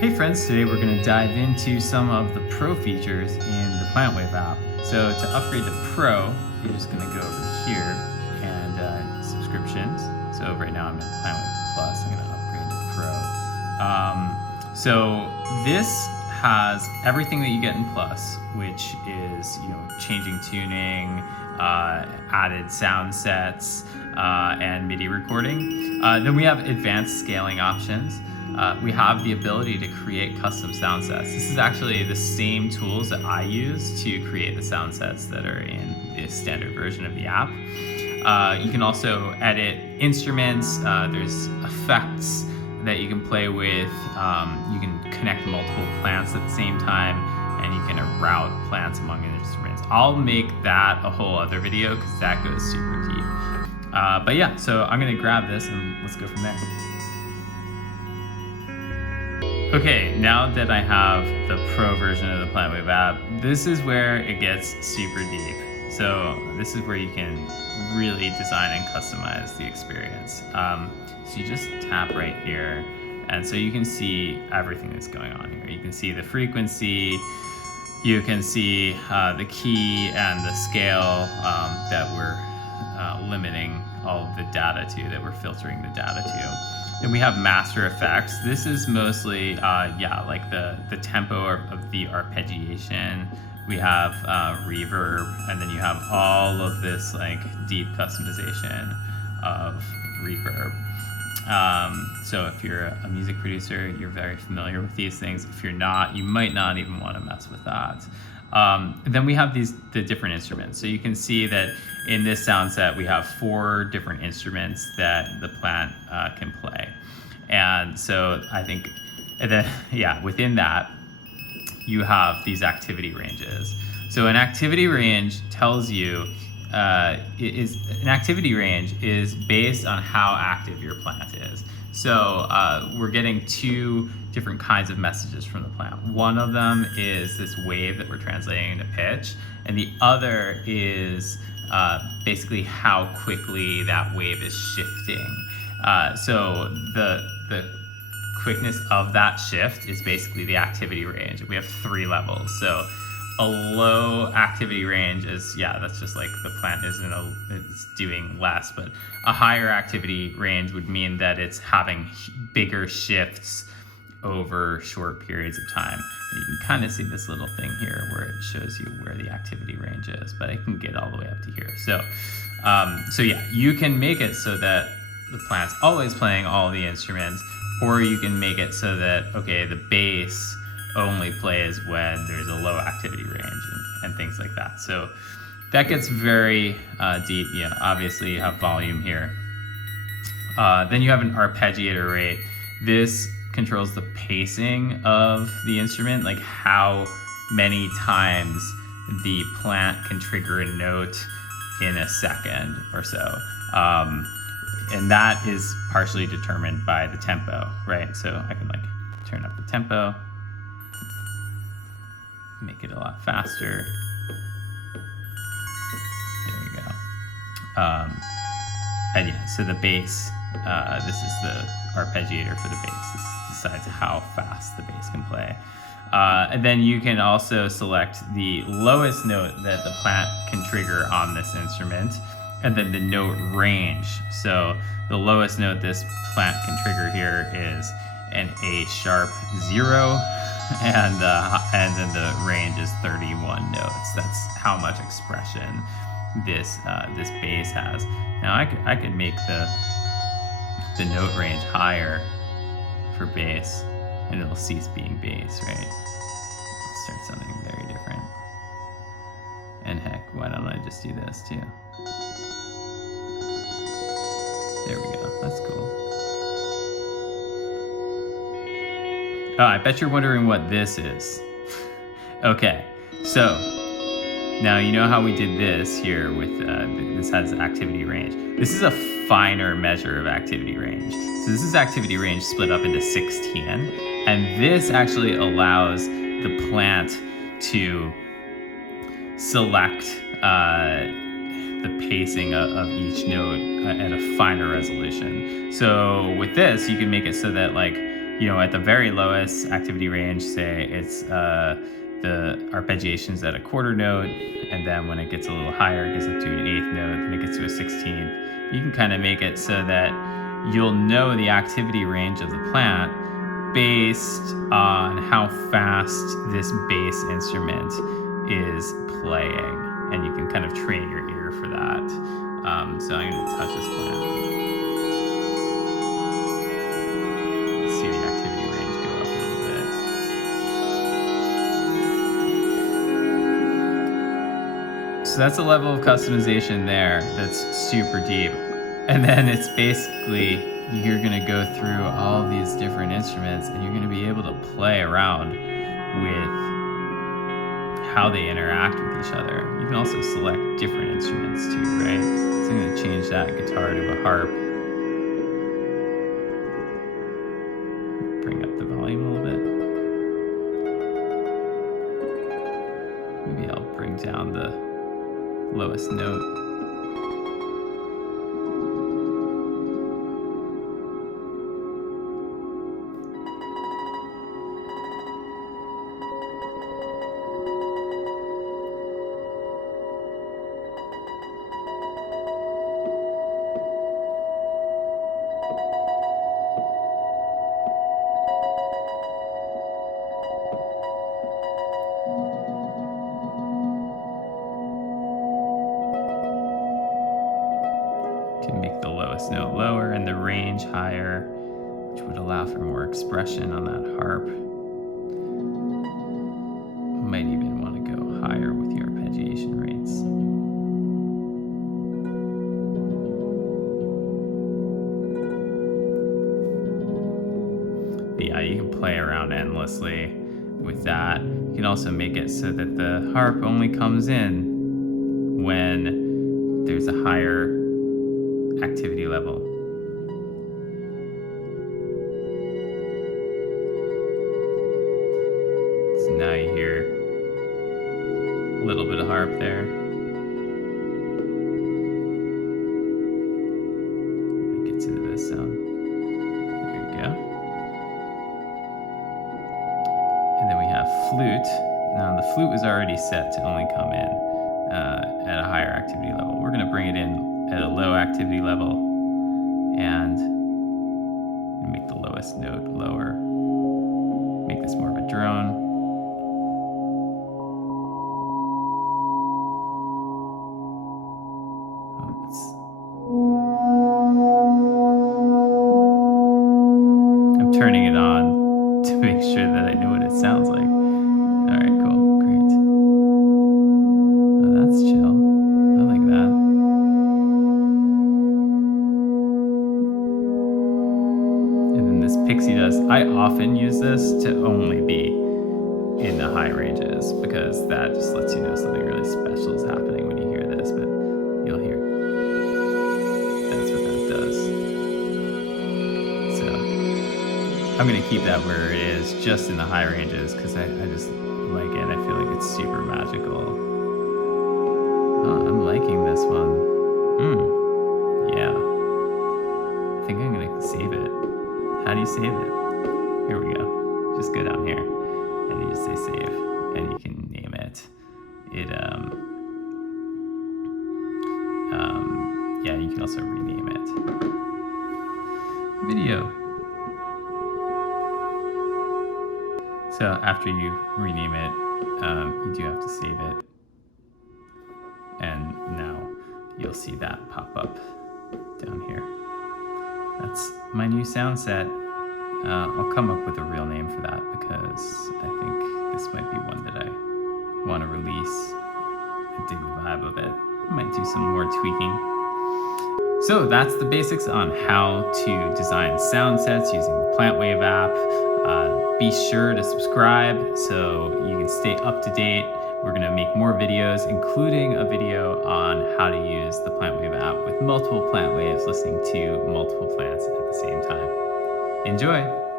Hey friends, today we're going to dive into some of the Pro features in the PlantWave app. So to upgrade to Pro, you're just going to go over here and subscriptions. So right now I'm in PlantWave Plus, I'm going to upgrade to Pro. So this has everything that you get in Plus, which is, changing tuning, added sound sets, and MIDI recording. Then we have advanced scaling options. We have the ability to create custom sound sets. This is actually the same tools that I use to create the sound sets that are in the standard version of the app. You can also edit instruments. There's effects that you can play with. You can connect multiple plants at the same time, and you can route plants among instruments. I'll make that a whole other video because that goes super deep. But yeah, so I'm gonna grab this and let's go from there. Okay, now that I have the Pro version of the PlantWave app, this is where it gets super deep. So this is where you can really design and customize the experience. So you just tap right here, and so you can see everything that's going on here. You can see the frequency, you can see the key and the scale that we're limiting all of the data to, that we're filtering the data to. Then we have master effects. This is mostly, like the tempo of the arpeggiation. We have reverb, and then you have all of this like deep customization of reverb. So if you're a music producer, you're very familiar with these things. If you're not, you might not even want to mess with that. Then we have the different instruments. So you can see that in this sound set, we have 4 different instruments that the plant can play. And so I think that, within that, you have these activity ranges. So an activity range tells you, an activity range is based on how active your plant is. So we're getting 2 different kinds of messages from the plant. One of them is this wave that we're translating into pitch, and the other is basically how quickly that wave is shifting. So the quickness of that shift is basically the activity range. We have 3 levels. So a low activity range is, that's just like the plant it's doing less, but a higher activity range would mean that it's having bigger shifts over short periods of time. You can kind of see this little thing here where it shows you where the activity range is, but it can get all the way up to here. So, you can make it so that the plant's always playing all the instruments, or you can make it so that, the bass only plays when there's a low activity range and things like that. So that gets very deep. Obviously you have volume here. Then you have an arpeggiator rate. This controls the pacing of the instrument, like how many times the plant can trigger a note in a second or so. And that is partially determined by the tempo, right? So I can turn up the tempo, make it a lot faster. There you go. And so the bass, this is the arpeggiator for the bass. This decides how fast the bass can play. And then you can also select the lowest note that the plant can trigger on this instrument, and then the note range. So the lowest note this plant can trigger here is an A sharp 0, and then the range is 31 notes. That's how much expression this bass has. Now I could make the note range higher for bass, and it'll cease being bass, right? Let's start something very different. And heck, why don't I just do this too? There we go, that's cool. Oh, I bet you're wondering what this is. Okay, so now you know how we did this here with, this has activity range. This is a finer measure of activity range. So this is activity range split up into 16, and this actually allows the plant to select the pacing of each note at a finer resolution. So with this, you can make it so that at the very lowest activity range, say it's the arpeggiation's at a quarter note, and then when it gets a little higher, it gets up to an eighth note, then it gets to a 16th. You can kind of make it so that you'll know the activity range of the plant based on how fast this bass instrument is playing, and you can kind of train your ear for that. So I'm going to touch this plant. Let's see the activity range go up a little bit. So that's a level of customization there that's super deep. And then it's basically, you're going to go through all these different instruments, and you're going to be able to play around with how they interact with each other. You can also select different instruments too, right? So I'm going to change that guitar to a harp. Bring up the volume a little bit. Maybe I'll bring down the lowest note. Can make the lowest note lower and the range higher, which would allow for more expression on that harp. Might even want to go higher with your arpeggiation rates. But yeah, you can play around endlessly with that. You can also make it so that the harp only comes in when there's a higher activity level. So now you hear a little bit of harp there. Let me get to this sound. There you go. And then we have flute. Now the flute was already set to only come in at a higher activity level. We're going to bring it in at a low activity level and make the lowest note lower. Make this more of a drone. I'm turning it on to make sure that I know what it sounds like. All right, cool, great. Oh, that's chill. I like that. Pixie Dust. I often use this to only be in the high ranges because that just lets you know something really special is happening when you hear this, but you'll hear that's what that does. So I'm going to keep that where it is, just in the high ranges, because I just like it. I feel like it's super magical. Oh, I'm liking this one. Yeah. I think I'm going to save it. How do you save it? Here we go. Just go down here and you just say save, and you can name it. Yeah, you can also rename it. Video. So after you rename it, you do have to save it. And now you'll see that pop up down here. That's my new Soundset. I'll come up with a real name for that because I think this might be one that I want to release. I dig the vibe of it. I might do some more tweaking. So that's the basics on how to design sound sets using the PlantWave app. Be sure to subscribe so you can stay up to date. We're going to make more videos, including a video on how to use the PlantWave app with multiple plant waves, listening to multiple plants at the same time. Enjoy!